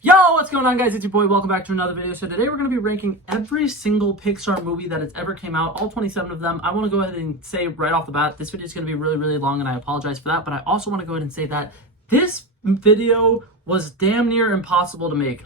Yo, what's going on, guys? It's your boy. Welcome back to another video. So today we're going to be ranking every single Pixar movie that has ever came out, all 27 of them. I want to go ahead and say right off the bat, this video is going to be really long, and I apologize for that, but I also want to go ahead and say that this video was damn near impossible to make.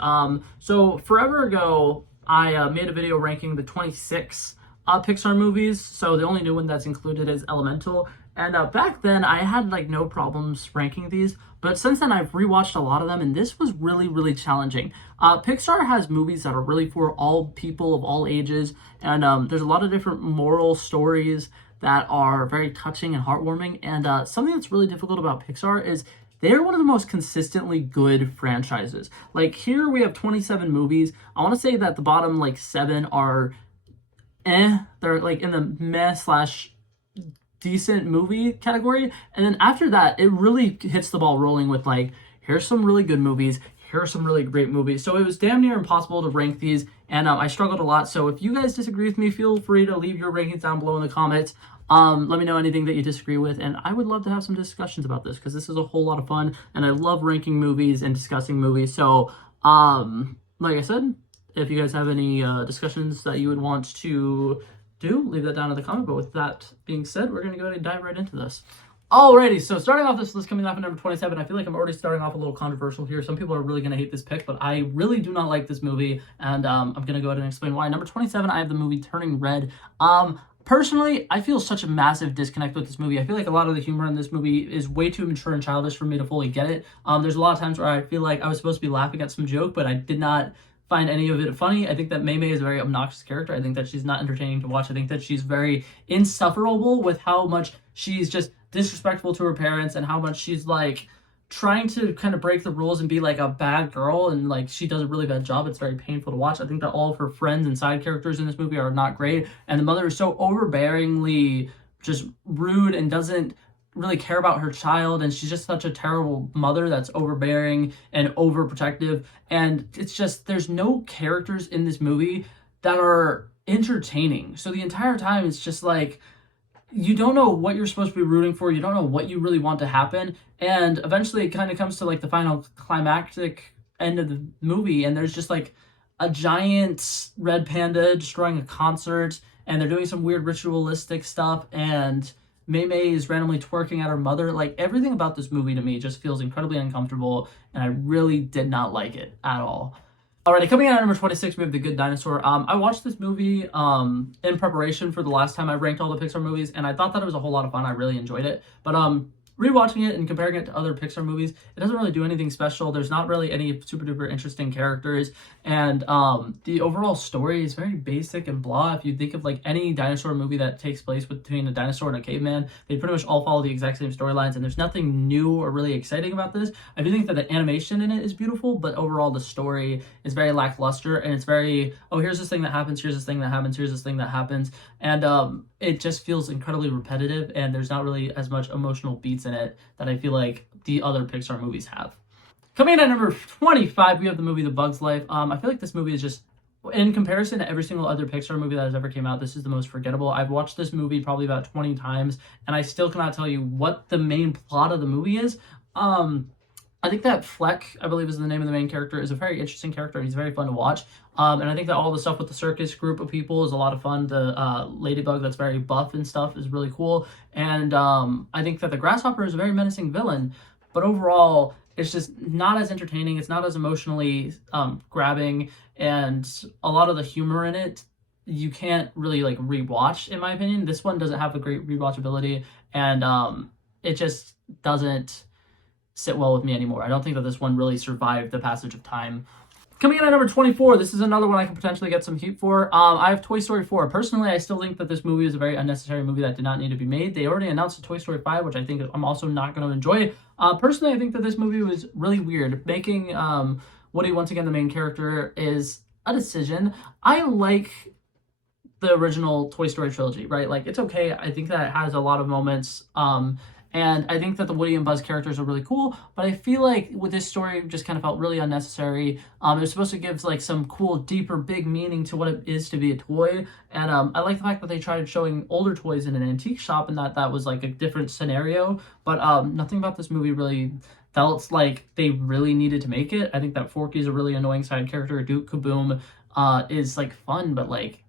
So forever ago, I made a video ranking the 26 Pixar movies. So the only new one that's included is Elemental. And back then, I had like no problems ranking these, but since then I've rewatched a lot of them, and this was really challenging. Pixar has movies that are really for all people of all ages, and there's a lot of different moral stories that are very touching and heartwarming. And something that's really difficult about Pixar is they're one of the most consistently good franchises. Like here we have 27 movies. I want to say that the bottom like 7 are they're like in the meh slash decent movie category, and then after that it really hits the ball rolling with like, here's some really good movies, here are some really great movies. So it was damn near impossible to rank these, and I struggled a lot. So if you guys disagree with me, feel free to leave your rankings down below in the comments. Let me know anything that you disagree with, and I would love to have some discussions about this because this is a whole lot of fun, and I love ranking movies and discussing movies. So like I said, if you guys have any discussions that you would want to leave that down in the comment. But with that being said, we're going to go ahead and dive right into this. Alrighty, so starting off this list, coming off at number 27, I feel like I'm already starting off a little controversial here. Some people are really going to hate this pick, but I really do not like this movie, and I'm going to go ahead and explain why. Number 27, I have the movie Turning Red. Personally, I feel such a massive disconnect with this movie. I feel like a lot of the humor in this movie is way too mature and childish for me to fully get it. There's a lot of times where I feel like I was supposed to be laughing at some joke, but I did not find any of it funny. I think that Mei Mei is a very obnoxious character. I think that she's not entertaining to watch. I think that she's very insufferable with how much she's just disrespectful to her parents and how much she's like trying to kind of break the rules and be like a bad girl, and like she does a really bad job. It's very painful to watch. I think that all of her friends and side characters in this movie are not great, and the mother is so overbearingly just rude and doesn't really care about her child, and she's just such a terrible mother that's overbearing and overprotective. And it's just, there's no characters in this movie that are entertaining. So the entire time it's just like, you don't know what you're supposed to be rooting for, you don't know what you really want to happen, and eventually it kind of comes to like the final climactic end of the movie, and there's just like a giant red panda destroying a concert, and they're doing some weird ritualistic stuff, and Mei Mei is randomly twerking at her mother. Like, everything about this movie to me just feels incredibly uncomfortable, and I really did not like it at all. Alrighty, coming in at number 26, we have The Good Dinosaur. I watched this movie in preparation for the last time I ranked all the Pixar movies, and I thought that it was a whole lot of fun. I really enjoyed it. But rewatching it and comparing it to other Pixar movies, it doesn't really do anything special. There's not really any super duper interesting characters, and the overall story is very basic and blah. If you think of like any dinosaur movie that takes place between a dinosaur and a caveman, they pretty much all follow the exact same storylines, and there's nothing new or really exciting about this. I do think that the animation in it is beautiful, but overall the story is very lackluster, and it's very, oh, here's this thing that happens, here's this thing that happens, here's this thing that happens, and it just feels incredibly repetitive, and there's not really as much emotional beats in it that I feel like the other Pixar movies have. Coming in at number 25, we have the movie The Bug's Life. I feel like this movie is just, in comparison to every single other Pixar movie that has ever came out, this is the most forgettable. I've watched this movie probably about 20 times, and I still cannot tell you what the main plot of the movie is. I think that Fleck, I believe is the name of the main character, is a very interesting character, and he's very fun to watch. And I think that all the stuff with the circus group of people is a lot of fun. The ladybug that's very buff and stuff is really cool. And I think that the grasshopper is a very menacing villain. But overall, it's just not as entertaining. It's not as emotionally grabbing. And a lot of the humor in it, you can't really like rewatch, in my opinion. This one doesn't have a great rewatchability. And it just doesn't sit well with me anymore. I don't think that this one really survived the passage of time. Coming in at number 24, this is another one I could potentially get some heat for. I have Toy Story 4. Personally, I still think that this movie is a very unnecessary movie that did not need to be made. They already announced a Toy Story 5, which I think I'm also not going to enjoy. Personally, I think that this movie was really weird. Making Woody once again the main character is a decision. I like the original Toy Story trilogy, right? Like, it's okay. I think that it has a lot of moments. And I think that the Woody and Buzz characters are really cool, but I feel like with this story, it just kind of felt really unnecessary. It was supposed to give like some cool, deeper, big meaning to what it is to be a toy. And I like the fact that they tried showing older toys in an antique shop, and that was like a different scenario. But nothing about this movie really felt like they really needed to make it. I think that Forky's a really annoying side character. Duke Kaboom is like fun, but like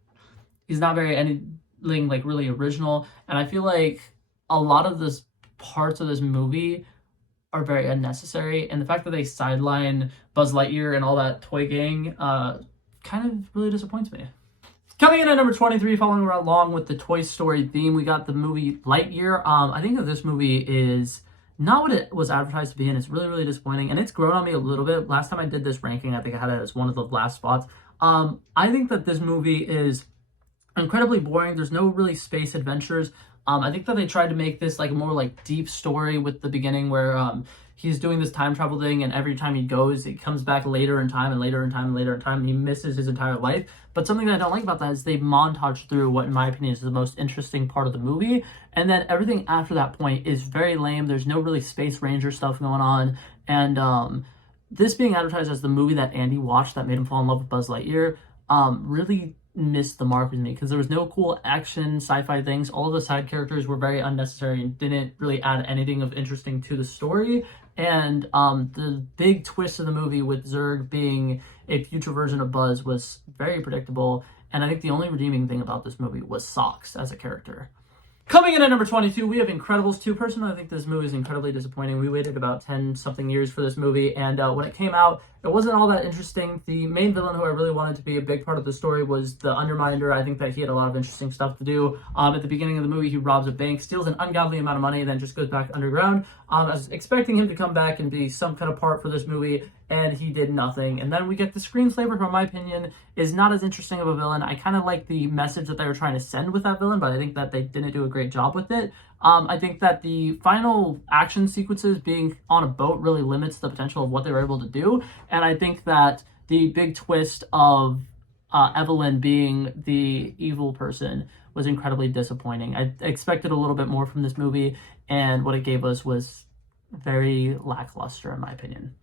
he's not very anything like really original. And I feel like a lot of this parts of this movie are very unnecessary. And the fact that they sideline Buzz Lightyear and all that toy gang kind of really disappoints me. Coming in at number 23, following right along with the Toy Story theme, we got the movie Lightyear. I think that this movie is not what it was advertised to be, and it's really, really disappointing. And it's grown on me a little bit. Last time I did this ranking, I think I had it as one of the last spots. I think that this movie is incredibly boring. There's no really space adventures. I think that they tried to make this like a more like deep story with the beginning where he's doing this time travel thing, and every time he goes, he comes back later in time and later in time and later in time, and he misses his entire life. But something that I don't like about that is they montage through what, in my opinion, is the most interesting part of the movie, and then everything after that point is very lame. There's no really Space Ranger stuff going on, and this being advertised as the movie that Andy watched that made him fall in love with Buzz Lightyear really missed the mark with me, because there was no cool action sci-fi things. All of the side characters were very unnecessary and didn't really add anything of interesting to the story. And the big twist of the movie with Zurg being a future version of Buzz was very predictable, and I think the only redeeming thing about this movie was Socks as a character. Coming in at number 22, we have Incredibles 2. Personally, I think this movie is incredibly disappointing. We waited about 10-something years for this movie, and when it came out, it wasn't all that interesting. The main villain, who I really wanted to be a big part of the story, was the Underminder. I think that he had a lot of interesting stuff to do. At the beginning of the movie, he robs a bank, steals an ungodly amount of money, then just goes back underground. I was expecting him to come back and be some kind of part for this movie, and he did nothing. And then we get the screenslaver, who in my opinion is not as interesting of a villain. I kind of like the message that they were trying to send with that villain, but I think that they didn't do a great job with it. I think that the final action sequences being on a boat really limits the potential of what they were able to do. And I think that the big twist of Evelyn being the evil person was incredibly disappointing. I expected a little bit more from this movie, and what it gave us was very lackluster, in my opinion.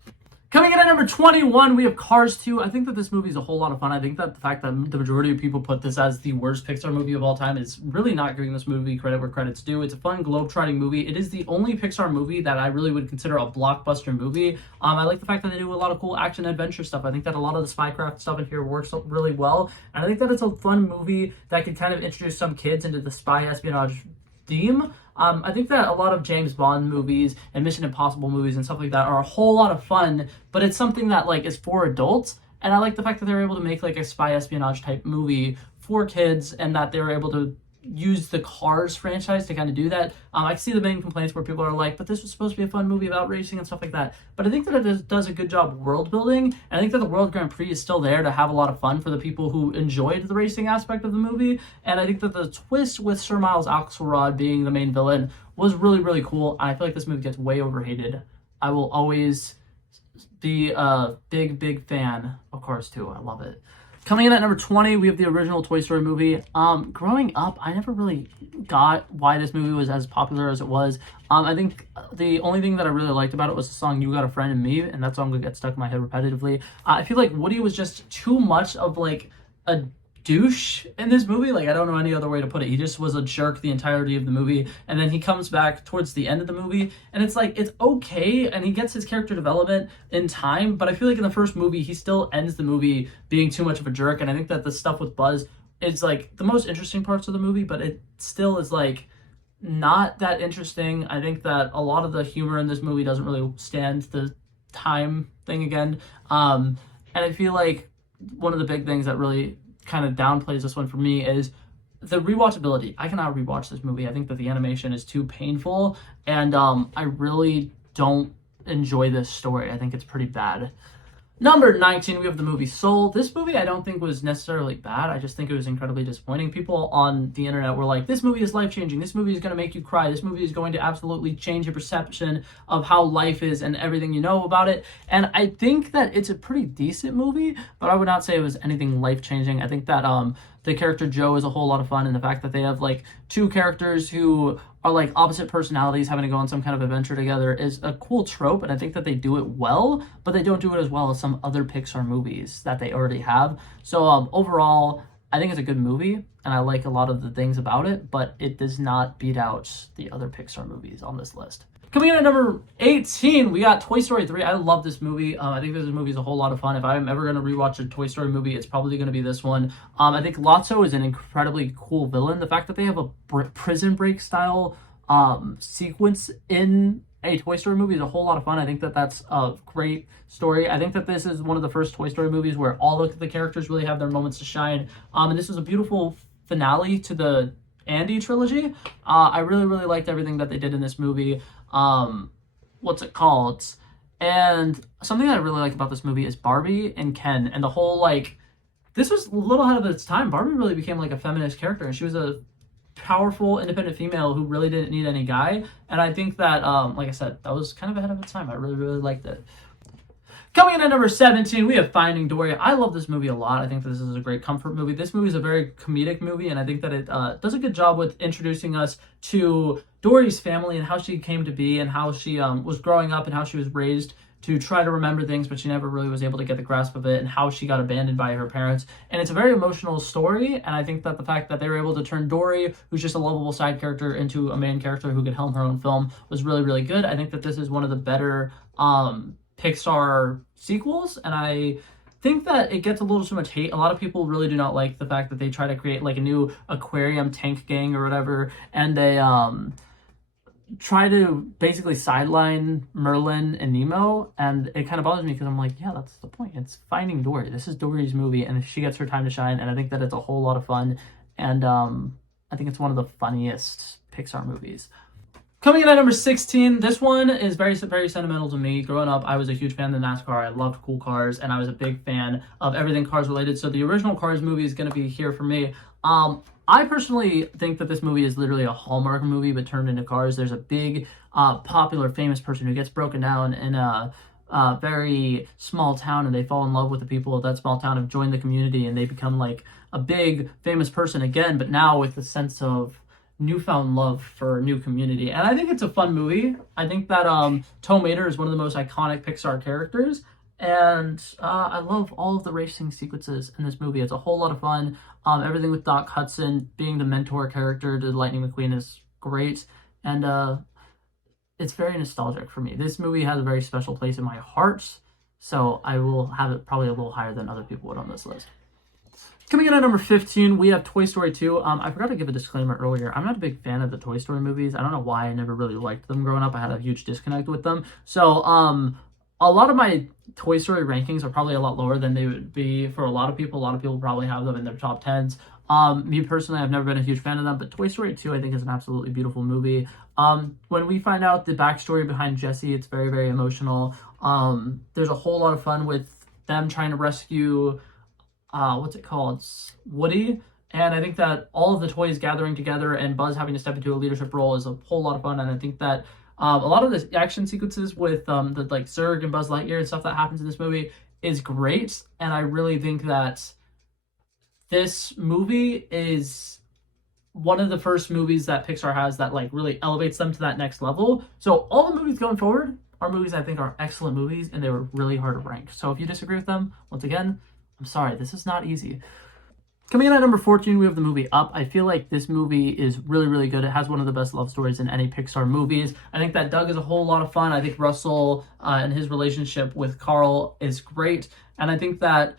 Coming in at number 21, we have Cars 2. I think that this movie is a whole lot of fun. I think that the fact that the majority of people put this as the worst Pixar movie of all time is really not giving this movie credit where credit's due. It's a fun, globe-trotting movie. It is the only Pixar movie that I really would consider a blockbuster movie. I like the fact that they do a lot of cool action adventure stuff. I think that a lot of the spycraft stuff in here works really well. And I think that it's a fun movie that could kind of introduce some kids into the spy espionage theme. I think that a lot of James Bond movies and Mission Impossible movies and stuff like that are a whole lot of fun, but it's something that like is for adults. And I like the fact that they were able to make like a spy espionage type movie for kids, and that they were able to use the Cars franchise to kind of do that. I can see the main complaints where people are like, but this was supposed to be a fun movie about racing and stuff like that. But I think that it does a good job world building, and I think that the World Grand Prix is still there to have a lot of fun for the people who enjoyed the racing aspect of the movie. And I think that the twist with Sir Miles Axelrod being the main villain was really, really cool. I feel like this movie gets way overhated. I will always be a big, big fan of Cars 2. I love it. Coming in at number 20, we have the original Toy Story movie. Growing up, I never really got why this movie was as popular as it was. I think the only thing that I really liked about it was the song You Got a Friend in Me, and that song would get stuck in my head repetitively. I feel like Woody was just too much of like a douche in this movie. Like, I don't know any other way to put it. He just was a jerk the entirety of the movie, and then he comes back towards the end of the movie, and it's like, it's okay, and he gets his character development in time, but I feel like in the first movie he still ends the movie being too much of a jerk. And I think that the stuff with Buzz is like the most interesting parts of the movie, but it still is like not that interesting. I think that a lot of the humor in this movie doesn't really stand the time thing again, and I feel like one of the big things that really kind of downplays this one for me is the rewatchability. I cannot rewatch this movie. I think that the animation is too painful, and I really don't enjoy this story. I think it's pretty bad. Number 19, we have the movie Soul. This movie I don't think was necessarily bad. I just think it was incredibly disappointing. People on the internet were like, this movie is life-changing. This movie is going to make you cry. This movie is going to absolutely change your perception of how life is and everything you know about it. And I think that it's a pretty decent movie, but I would not say it was anything life-changing. I think that the character Joe is a whole lot of fun, and the fact that they have like two characters who are like opposite personalities having to go on some kind of adventure together is a cool trope, and I think that they do it well, but they don't do it as well as some other Pixar movies that they already have. So overall, I think it's a good movie, and I like a lot of the things about it, but it does not beat out the other Pixar movies on this list. Coming in at number 18, we got Toy Story 3. I love this movie. I think this movie is a whole lot of fun. If I'm ever going to rewatch a Toy Story movie, it's probably going to be this one. I think Lotso is an incredibly cool villain. The fact that they have a prison break style sequence in a Toy Story movie is a whole lot of fun. I think that that's a great story. I think that this is one of the first Toy Story movies where all of the characters really have their moments to shine. And this is a beautiful finale to the Andy trilogy. I really, really liked everything that they did in this movie. What's it called? And something that I really like about this movie is Barbie and Ken and the whole, like, this was a little ahead of its time. Barbie really became like a feminist character, and she was a powerful, independent female who really didn't need any guy. And I think that, like I said, that was kind of ahead of its time. I really, really liked it. Coming in at number 17, we have Finding Dory. I love this movie a lot. I think this is a great comfort movie. This movie is a very comedic movie, and I think that it does a good job with introducing us to Dory's family and how she came to be and how she was growing up and how she was raised to try to remember things, but she never really was able to get the grasp of it, and how she got abandoned by her parents. And it's a very emotional story, and I think that the fact that they were able to turn Dory, who's just a lovable side character, into a main character who could helm her own film was really, really good. I think that this is one of the better Pixar sequels, and I think that it gets a little too much hate. A lot of people really do not like the fact that they try to create like a new aquarium tank gang or whatever, and they try to basically sideline Merlin and Nemo, and it kind of bothers me because I'm like, yeah, that's the point. It's Finding Dory. This is Dory's movie, and she gets her time to shine, and I think that it's a whole lot of fun, and I think it's one of the funniest Pixar movies. Coming in at number 16, this one is very, very sentimental to me. Growing up, I was a huge fan of NASCAR. I loved cool cars, and I was a big fan of everything cars related. So the original Cars movie is going to be here for me. I personally think that this movie is literally a Hallmark movie, but turned into cars. There's a big, popular, famous person who gets broken down in a very small town, and they fall in love with the people of that small town, have joined the community, and they become like a big, famous person again, but now with a sense of newfound love for a new community. And I think it's a fun movie. I think that Tow Mater is one of the most iconic Pixar characters, and I love all of the racing sequences in this movie. It's a whole lot of fun. Everything with Doc Hudson being the mentor character to Lightning McQueen is great, and it's very nostalgic for me. This movie has a very special place in my heart, so I will have it probably a little higher than other people would on this list. Coming in at number 15, we have Toy Story 2. I forgot to give a disclaimer earlier. I'm not a big fan of the Toy Story movies. I don't know why. I never really liked them growing up. I had a huge disconnect with them. So a lot of my Toy Story rankings are probably a lot lower than they would be for a lot of people. A lot of people probably have them in their top 10s. Me personally, I've never been a huge fan of them, but Toy Story 2 I think is an absolutely beautiful movie. When we find out the backstory behind Jessie, it's very, very emotional. There's a whole lot of fun with them trying to rescue Woody. And I think that all of the toys gathering together and Buzz having to step into a leadership role is a whole lot of fun. And I think that a lot of the action sequences with the like Zurg and Buzz Lightyear and stuff that happens in this movie is great. And I really think that this movie is one of the first movies that Pixar has that like really elevates them to that next level. So all the movies going forward are movies I think are excellent movies, and they were really hard to rank. So if you disagree with them, once again, I'm sorry, this is not easy. Coming in at number 14, we have the movie Up. I feel like this movie is really, really good. It has one of the best love stories in any Pixar movies. I think that Doug is a whole lot of fun. I think Russell and his relationship with Carl is great. And I think that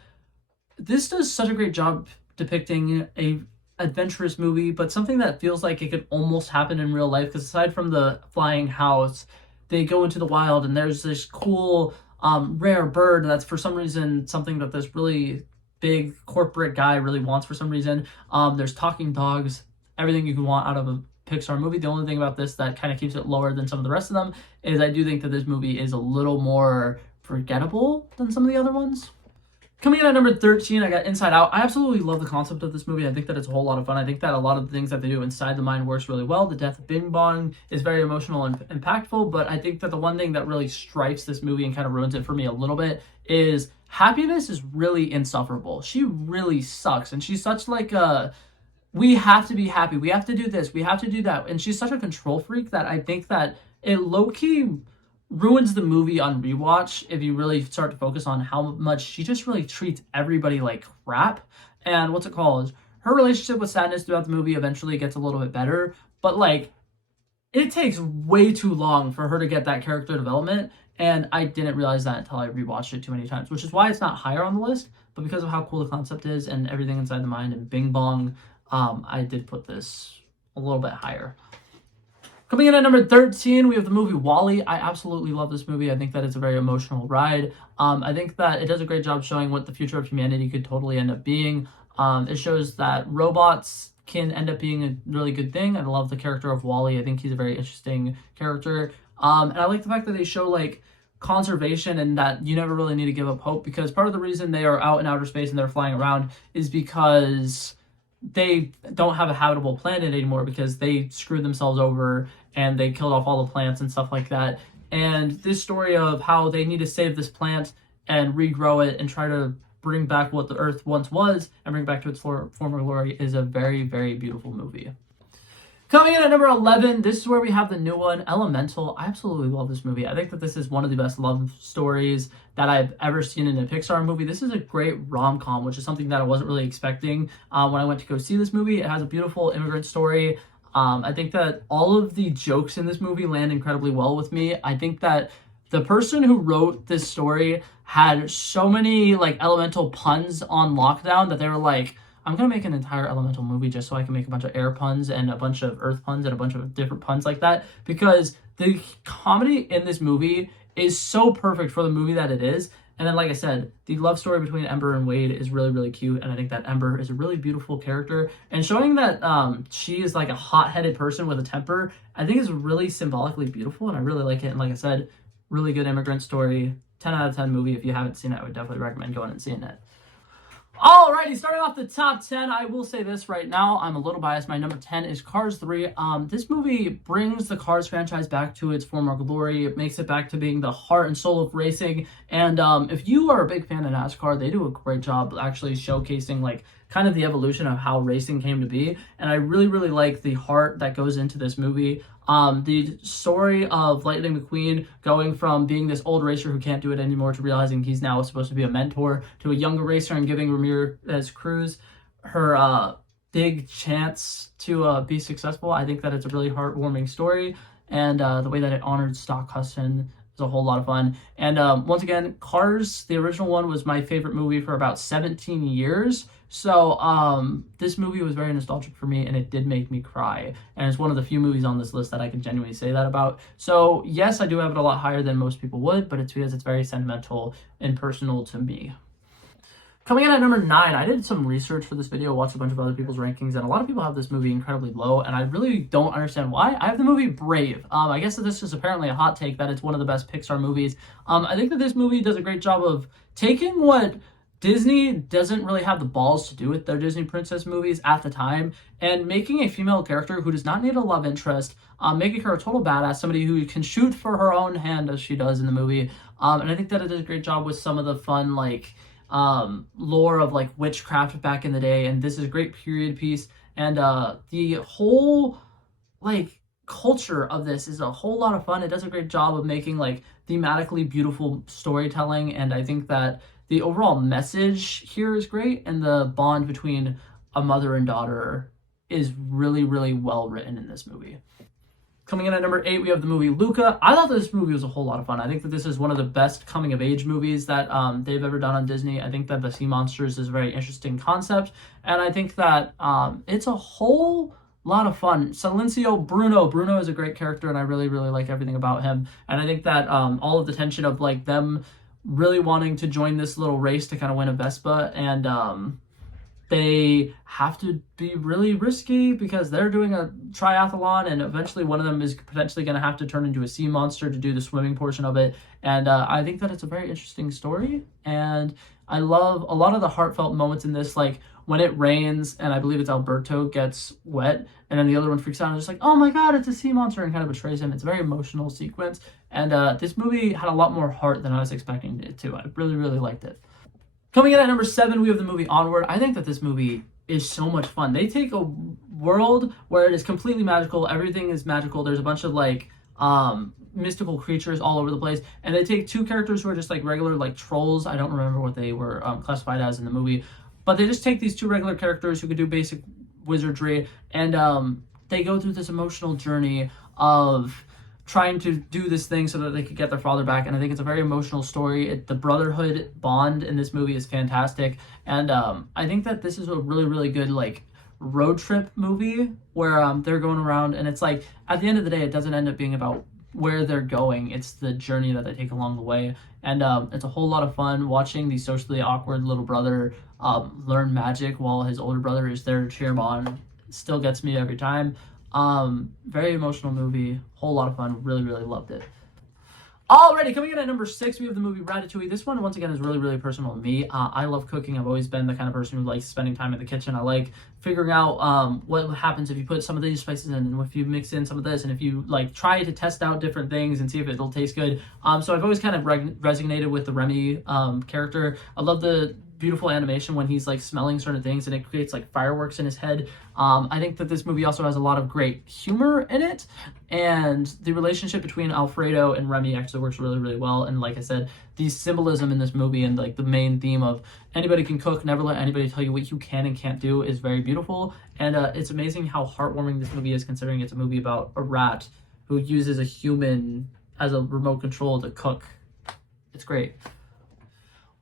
this does such a great job depicting a adventurous movie, but something that feels like it could almost happen in real life. Because aside from the flying house, they go into the wild and there's this cool rare bird that's for some reason something that this really big corporate guy really wants for some reason. There's talking dogs, everything you can want out of a Pixar movie. The only thing about this that kind of keeps it lower than some of the rest of them is I do think that this movie is a little more forgettable than some of the other ones. Coming in at number 13, I got Inside Out. I absolutely love the concept of this movie. I think that it's a whole lot of fun. I think that a lot of the things that they do inside the mind works really well. The death of Bing Bong is very emotional and impactful, but I think that the one thing that really stripes this movie and kind of ruins it for me a little bit is happiness is really insufferable. She really sucks, and she's such like a, we have to be happy, we have to do this, we have to do that, and she's such a control freak that I think that it low-key ruins the movie on rewatch if you really start to focus on how much she just really treats everybody like crap. And her relationship with Sadness throughout the movie eventually gets a little bit better, but like it takes way too long for her to get that character development, and I didn't realize that until I rewatched it too many times, which is why it's not higher on the list. But because of how cool the concept is and everything inside the mind and Bing Bong, I did put this a little bit higher. Coming in at number 13, we have the movie WALL-E. I absolutely love this movie. I think that it's a very emotional ride. I think that it does a great job showing what the future of humanity could totally end up being. It shows that robots can end up being a really good thing. I love the character of WALL-E. I think he's a very interesting character. And I like the fact that they show like conservation and that you never really need to give up hope, because part of the reason they are out in outer space and they're flying around is because they don't have a habitable planet anymore, because they screwed themselves over and they killed off all the plants and stuff like that. And this story of how they need to save this plant and regrow it and try to bring back what the earth once was and bring it back to its former glory is a very, very beautiful movie. Coming in at number 11, this is where we have the new one, Elemental. I absolutely love this movie. I think that this is one of the best love stories that I've ever seen in a Pixar movie. This is a great rom-com, which is something that I wasn't really expecting when I went to go see this movie. It has a beautiful immigrant story. I think that all of the jokes in this movie land incredibly well with me. I think that the person who wrote this story had so many like elemental puns on lockdown that they were like, I'm going to make an entire elemental movie just so I can make a bunch of air puns and a bunch of earth puns and a bunch of different puns like that, because the comedy in this movie is so perfect for the movie that it is. And then, like I said, the love story between Ember and Wade is really, really cute. And I think that Ember is a really beautiful character. And showing that she is like a hot-headed person with a temper, I think is really symbolically beautiful. And I really like it. And like I said, really good immigrant story. 10 out of 10 movie. If you haven't seen it, I would definitely recommend going and seeing it. Alrighty, starting off the top 10, I will say this right now, I'm a little biased. My number 10 is Cars 3. This movie brings the Cars franchise back to its former glory. It makes it back to being the heart and soul of racing. And if you are a big fan of NASCAR, they do a great job actually showcasing like kind of the evolution of how racing came to be. And I really, really like the heart that goes into this movie. The story of Lightning McQueen going from being this old racer who can't do it anymore to realizing he's now supposed to be a mentor to a younger racer, and giving Ramirez Cruz her big chance to be successful. I think that it's a really heartwarming story, and the way that it honored Stock Hudson is a whole lot of fun. And once again, Cars, the original one, was my favorite movie for about 17 years. So this movie was very nostalgic for me, and it did make me cry. And it's one of the few movies on this list that I can genuinely say that about. So yes, I do have it a lot higher than most people would, but it's because it's very sentimental and personal to me. Coming in at number 9, I did some research for this video, watched a bunch of other people's rankings, and a lot of people have this movie incredibly low, and I really don't understand why. I have the movie Brave. I guess that this is apparently a hot take that it's one of the best Pixar movies. I think that this movie does a great job of taking what Disney doesn't really have the balls to do with their Disney princess movies at the time, and making a female character who does not need a love interest, making her a total badass, somebody who can shoot for her own hand as she does in the movie. And I think that it does a great job with some of the fun, like, lore of like witchcraft back in the day, and this is a great period piece. And the whole like culture of this is a whole lot of fun. It does a great job of making like thematically beautiful storytelling, and I think that the overall message here is great, and the bond between a mother and daughter is really, really well written in this movie. Coming in at number 8, we have the movie Luca. I thought this movie was a whole lot of fun. I think that this is one of the best coming-of-age movies that they've ever done on Disney. I think that the sea monsters is a very interesting concept, and I think that it's a whole lot of fun. Silencio Bruno is a great character, and I really, really like everything about him. And I think that all of the tension of like them really wanting to join this little race to kind of win a Vespa, and they have to be really risky because they're doing a triathlon, and eventually one of them is potentially going to have to turn into a sea monster to do the swimming portion of it. And I think that it's a very interesting story, and I love a lot of the heartfelt moments in this, like when it rains and I believe it's Alberto gets wet, and then the other one freaks out and is just like, oh my god, it's a sea monster, and kind of betrays him. It's a very emotional sequence, and this movie had a lot more heart than I was expecting it to. I really, really liked it. Coming in at number 7, we have the movie Onward. I think that this movie is so much fun. They take a world where it is completely magical. Everything is magical. There's a bunch of like mystical creatures all over the place, and they take 2 characters who are just like regular like trolls. I don't remember what they were classified as in the movie, but they just take these 2 regular characters who could do basic wizardry, and they go through this emotional journey of trying to do this thing so that they could get their father back. And I think it's a very emotional story. The brotherhood bond in this movie is fantastic. And I think that this is a really, really good, like, road trip movie where they're going around, and it's like, at the end of the day, it doesn't end up being about where they're going. It's the journey that they take along the way. And it's a whole lot of fun watching the socially awkward little brother learn magic while his older brother is there to cheer him on. Still gets me every time. Very emotional movie, whole lot of fun, really, really loved it. Alrighty, coming in at number 6, we have the movie Ratatouille. This one, once again, is really, really personal to me. I love cooking. I've always been the kind of person who likes spending time in the kitchen. I like figuring out what happens if you put some of these spices in, and if you mix in some of this, and if you like try to test out different things and see if it'll taste good. So I've always kind of resonated with the Remy character. I love the beautiful animation when he's like smelling certain things and it creates like fireworks in his head. I think that this movie also has a lot of great humor in it, and the relationship between Alfredo and Remy actually works really, really well. And like I said, the symbolism in this movie and like the main theme of anybody can cook, never let anybody tell you what you can and can't do is very beautiful. And it's amazing how heartwarming this movie is, considering it's a movie about a rat who uses a human as a remote control to cook. It's great.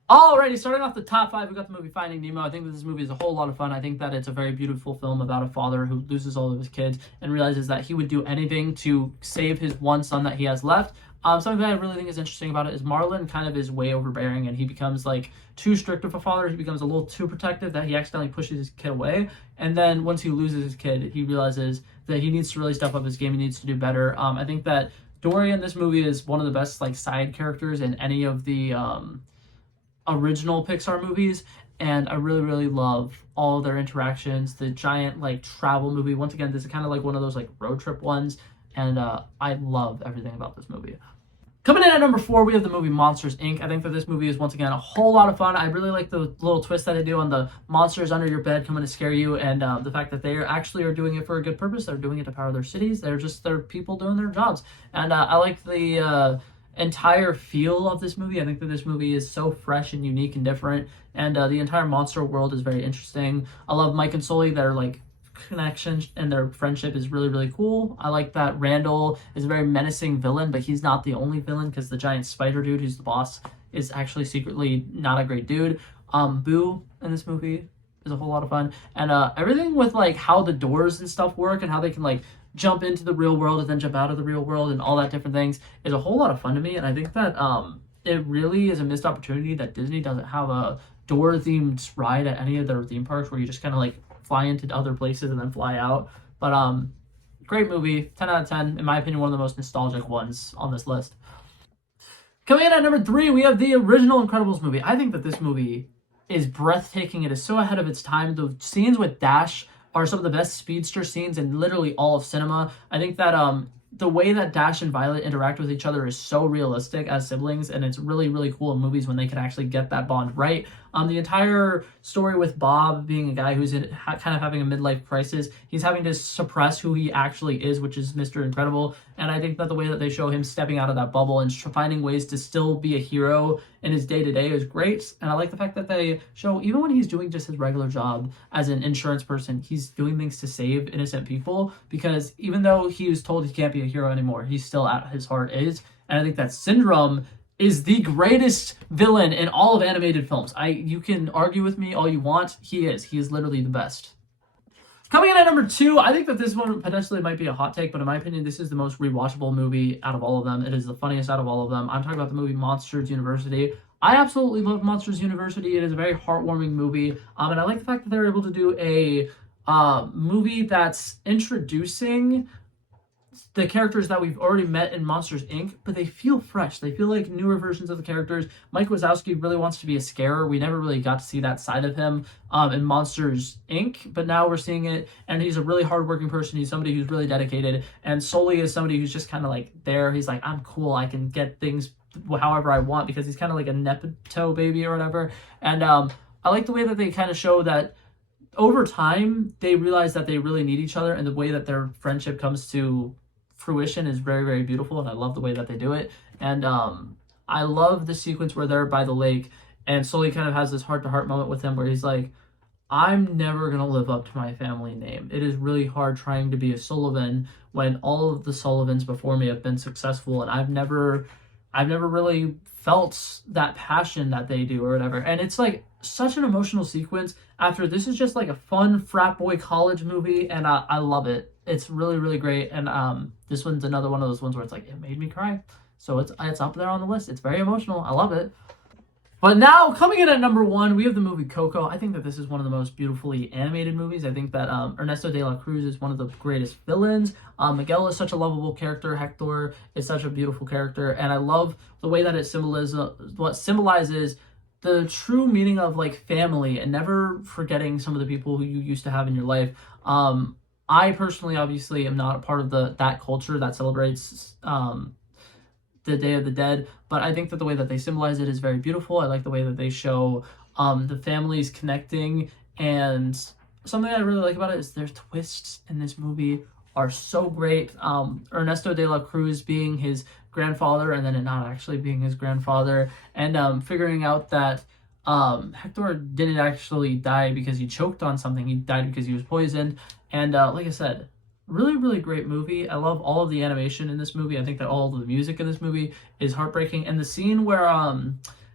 Alrighty, starting off the top 5, we got the movie Finding Nemo. I think that this movie is a whole lot of fun. I think that it's a very beautiful film about a father who loses all of his kids and realizes that he would do anything to save his one son that he has left. Something that I really think is interesting about it is Marlon kind of is way overbearing, and he becomes like too strict of a father. He becomes a little too protective that he accidentally pushes his kid away. And then once he loses his kid, he realizes that he needs to really step up his game. He needs to do better. I think that Dory in this movie is one of the best like side characters in any of the original Pixar movies, and I really, really love all of their interactions. The giant like travel movie, once again, this is kind of like one of those like road trip ones, and I love everything about this movie. Coming in at number 4, we have the movie Monsters, Inc. I think that this movie is, once again, a whole lot of fun. I really like the little twist that they do on the monsters under your bed coming to scare you, and the fact that they actually are doing it for a good purpose. They're doing it to power their cities. They're people doing their jobs. And I like the entire feel of this movie. I think that this movie is so fresh and unique and different, and the entire monster world is very interesting. I love Mike and Sully, their like connection and their friendship is really, really cool. I like that Randall is a very menacing villain, but he's not the only villain, because the giant spider dude who's the boss is actually secretly not a great dude. Boo in this movie is a whole lot of fun, and everything with like how the doors and stuff work and how they can like jump into the real world and then jump out of the real world and all that different things is a whole lot of fun to me. And I think that it really is a missed opportunity that Disney doesn't have a door themed ride at any of their theme parks where you just kind of like fly into other places and then fly out. But great movie, 10 out of 10, in my opinion, one of the most nostalgic ones on this list. Coming in at number 3, we have the original Incredibles movie. I think that this movie is breathtaking. It is so ahead of its time. The scenes with Dash are some of the best speedster scenes in literally all of cinema. I think that the way that Dash and Violet interact with each other is so realistic as siblings, and it's really, really cool in movies when they can actually get that bond right. The entire story with Bob being a guy who's kind of having a midlife crisis, he's having to suppress who he actually is, which is Mr. Incredible. And I think that the way that they show him stepping out of that bubble and finding ways to still be a hero in his day-to-day is great. And I like the fact that they show, even when he's doing just his regular job as an insurance person, he's doing things to save innocent people, because even though he was told he can't be a hero anymore, he still at his heart is. And I think that Syndrome is the greatest villain in all of animated films. You can argue with me all you want. He is literally the best. Coming in at number 2, I think that this one potentially might be a hot take, but in my opinion, this is the most rewatchable movie out of all of them. It is the funniest out of all of them. I'm talking about the movie Monsters University. I absolutely love Monsters University. It is a very heartwarming movie, and I like the fact that they're able to do a movie that's introducing the characters that we've already met in Monsters, Inc., but they feel fresh. They feel like newer versions of the characters. Mike Wazowski really wants to be a scarer. We never really got to see that side of him in Monsters, Inc., but now we're seeing it, and he's a really hardworking person. He's somebody who's really dedicated, and Sully is somebody who's just kind of like there. He's like, I'm cool. I can get things however I want, because he's kind of like a Nepo baby or whatever. And I like the way that they kind of show that over time, they realize that they really need each other, and the way that their friendship comes to fruition is very, very beautiful, and I love the way that they do it. And I love the sequence where they're by the lake, and Sully kind of has this heart-to-heart moment with him where he's like, I'm never gonna live up to my family name. It is really hard trying to be a Sullivan when all of the Sullivans before me have been successful, and I've never really felt that passion that they do or whatever. And it's like such an emotional sequence. After this is just like a fun frat boy college movie, and I love it. It's really really great. And this one's another one of those ones where it's like it made me cry. So it's up there on the list. It's very emotional. I love it. But now, coming in at number one, we have the movie Coco. I think that this is one of the most beautifully animated movies. I think that Ernesto de la Cruz is one of the greatest villains. Miguel is such a lovable character. Hector is such a beautiful character. And I love the way that it symbolizes the true meaning of like family and never forgetting some of the people who you used to have in your life. I personally, obviously, am not a part of that culture that celebrates the Day of the Dead, but I think that the way that they symbolize it is very beautiful. I like the way that they show the families connecting, and something I really like about it is their twists in this movie are so great. Ernesto de la Cruz being his grandfather and then it not actually being his grandfather, and figuring out that Hector didn't actually die because he choked on something. He died because he was poisoned, and like I said, really really great movie. I love all of the animation in this movie. I think that all of the music in this movie is heartbreaking, and the scene where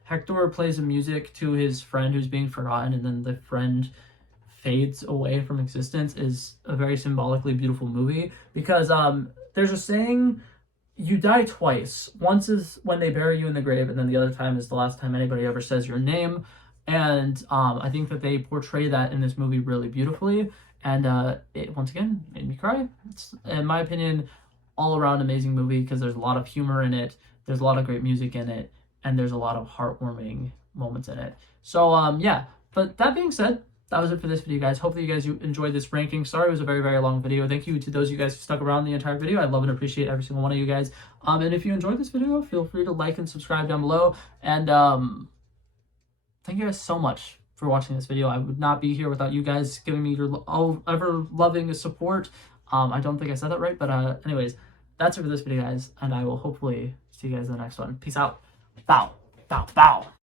Hector plays the music to his friend who's being forgotten and then the friend fades away from existence is a very symbolically beautiful movie, because there's a saying, you die twice. Once is when they bury you in the grave, and then the other time is the last time anybody ever says your name. And I think that they portray that in this movie really beautifully. And it, once again, made me cry. It's, in my opinion, all around amazing movie, because there's a lot of humor in it, there's a lot of great music in it, and there's a lot of heartwarming moments in it. So yeah, but that being said, that was it for this video, guys. Hopefully you guys enjoyed this ranking. Sorry it was a very, very long video. Thank you to those of you guys who stuck around the entire video. I love and appreciate every single one of you guys. And if you enjoyed this video, feel free to like and subscribe down below. And thank you guys so much for watching this video. I would not be here without you guys giving me your ever-loving support. I don't think I said that right, but anyways, that's it for this video, guys, and I will hopefully see you guys in the next one. Peace out. Bow. Bow. Bow.